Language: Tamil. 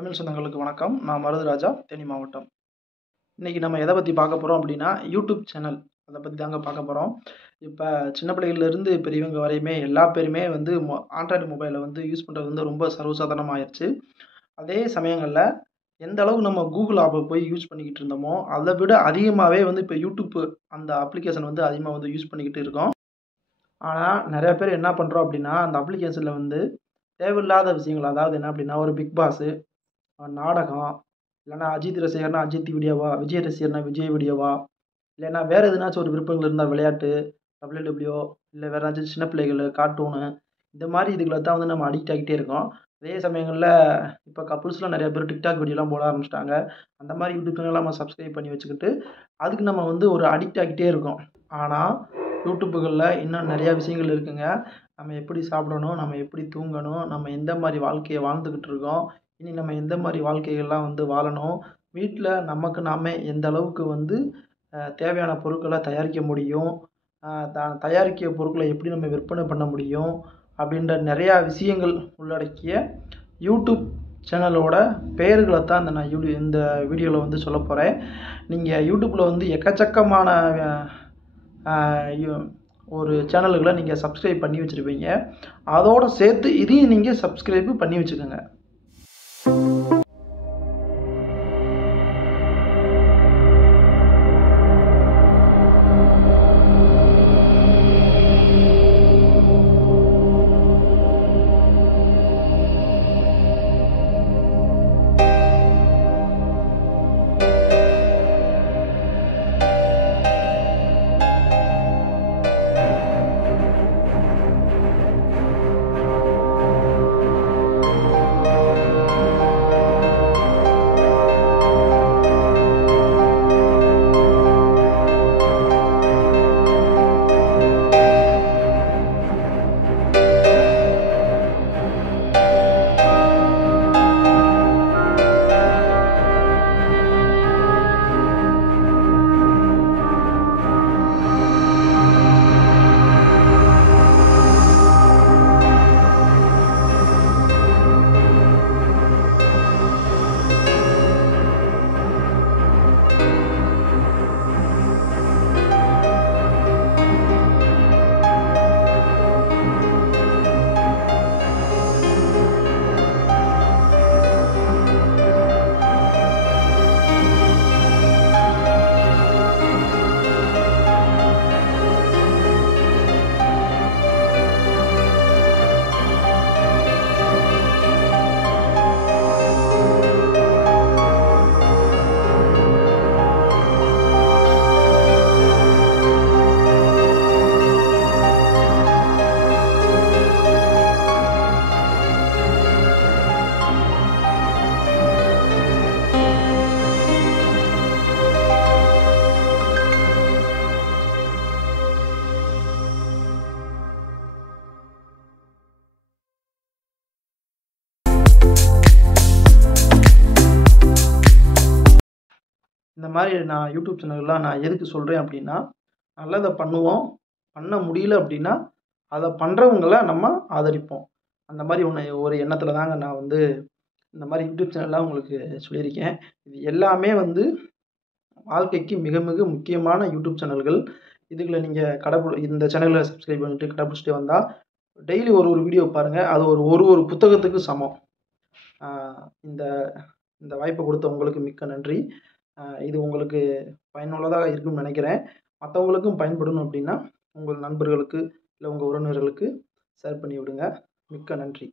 தமிழ் சொந்தங்களுக்கு வணக்கம். நான் மருதுராஜா, தேனி மாவட்டம். இன்னைக்கு நம்ம எதை பற்றி பார்க்க போகிறோம் அப்படின்னா, யூடியூப் சேனல் அதை பற்றி தாங்க பார்க்க போகிறோம். இப்போ சின்ன பிள்ளைகள்லேருந்து பெரியவங்க வரையுமே எல்லா பேருமே வந்து ஆண்ட்ராய்டு மொபைலை வந்து யூஸ் பண்ணுறது வந்து ரொம்ப சர்வசாதாரணமாகிடுச்சு. அதே சமயங்களில் எந்த அளவுக்கு நம்ம கூகுள் ஆப்பை போய் யூஸ் பண்ணிக்கிட்டு இருந்தோமோ, அதை விட அதிகமாகவே வந்து இப்போ யூடியூப் அந்த அப்ளிகேஷன் வந்து அதிகமாக வந்து யூஸ் பண்ணிக்கிட்டு இருக்கோம். ஆனால் நிறைய பேர் என்ன பண்ணுறோம் அப்படின்னா, அந்த அப்ளிகேஷனில் வந்து தேவையில்லாத விஷயங்கள், அதாவது என்ன அப்படின்னா, ஒரு பிக் பாஸு, நாடகம், இல்லைன்னா அஜித் ரசிகர்னா அஜித் வீடியோவா, விஜய் ரசிகர்னா விஜய் வீடியோவா, இல்லைன்னா வேறு எதுனாச்சும் ஒரு விருப்பங்கள் இருந்தால் விளையாட்டு, டபிள்யூடபிள்யூ, இல்லை வேறு ஏதாச்சும் சின்ன பிள்ளைகள் கார்ட்டூனு, இந்த மாதிரி இதுகளை தான் வந்து நம்ம அடிக்ட் ஆகிட்டே இருக்கோம். அதே சமயங்களில் இப்போ கப்புள்ஸ்லாம் நிறைய பேர் டிக்டாக் வீடியோலாம் போட ஆரம்பிச்சிட்டாங்க. அந்த மாதிரி யூடியூப் சேனல்லாம் நம்ம சப்ஸ்கிரைப் பண்ணி வச்சுக்கிட்டு அதுக்கு நம்ம வந்து ஒரு அடிக்ட் ஆகிட்டே இருக்கோம். ஆனால் யூடியூப்புகளில் இன்னும் நிறையா விஷயங்கள் இருக்குங்க. நம்ம எப்படி சாப்பிடணும், நம்ம எப்படி தூங்கணும், நம்ம எந்த மாதிரி வாழ்க்கையை வாழ்ந்துக்கிட்டு இருக்கோம், இனி நம்ம எந்த மாதிரி வாழ்க்கைகள்லாம் வந்து வாழணும், வீட்டில் நமக்கு நாமே எந்த அளவுக்கு வந்து தேவையான பொருட்களை தயாரிக்க முடியும், தயாரிக்கிற பொருட்களை எப்படி நம்ம விற்பனை பண்ண முடியும் அப்படின்ற நிறையா விஷயங்கள் உள்ளடக்கிய யூடியூப் சேனலோட பெயர்களை தான் நான் இந்த வீடியோவில் வந்து சொல்ல போகிறேன். நீங்கள் யூடியூப்பில் வந்து எக்கச்சக்கமான ஒரு சேனல்களை நீங்கள் சப்ஸ்கிரைப் பண்ணி வச்சுருப்பீங்க. அதோடு சேர்த்து இதையும் நீங்கள் சப்ஸ்கிரைப் பண்ணி வச்சுக்கோங்க. இந்த மாதிரி நான் யூடியூப் சேனல்லாம் நான் எதுக்கு சொல்கிறேன் அப்படின்னா, நல்லதை பண்ணுவோம், பண்ண முடியல அப்படின்னா அதை பண்ணுறவங்கள நம்ம ஆதரிப்போம். அந்த மாதிரி ஒரு எண்ணத்தில் தாங்க நான் வந்து இந்த மாதிரி யூடியூப் சேனல்லாம் உங்களுக்கு சொல்லியிருக்கேன். இது எல்லாமே வந்து வாழ்க்கைக்கு மிக மிக முக்கியமான யூடியூப் சேனல்கள். இதுகளை நீங்கள் இந்த சேனலை சப்ஸ்கிரைப் பண்ணிட்டு கடைப்பிடிச்சிட்டு வந்தால் டெய்லி ஒரு ஒரு வீடியோ பாருங்கள். அது ஒரு புத்தகத்துக்கு சமம். இந்த இந்த வாய்ப்பை கொடுத்த உங்களுக்கு மிக்க நன்றி. இது உங்களுக்கு பயனுள்ளதாக இருக்கும்னு நினைக்கிறேன். மற்றவங்களுக்கும் பயன்படணும் அப்படின்னா உங்கள் நண்பர்களுக்கு இல்லை உங்கள் உறவினர்களுக்கு ஷேர் பண்ணி விடுங்க. மிக்க நன்றி.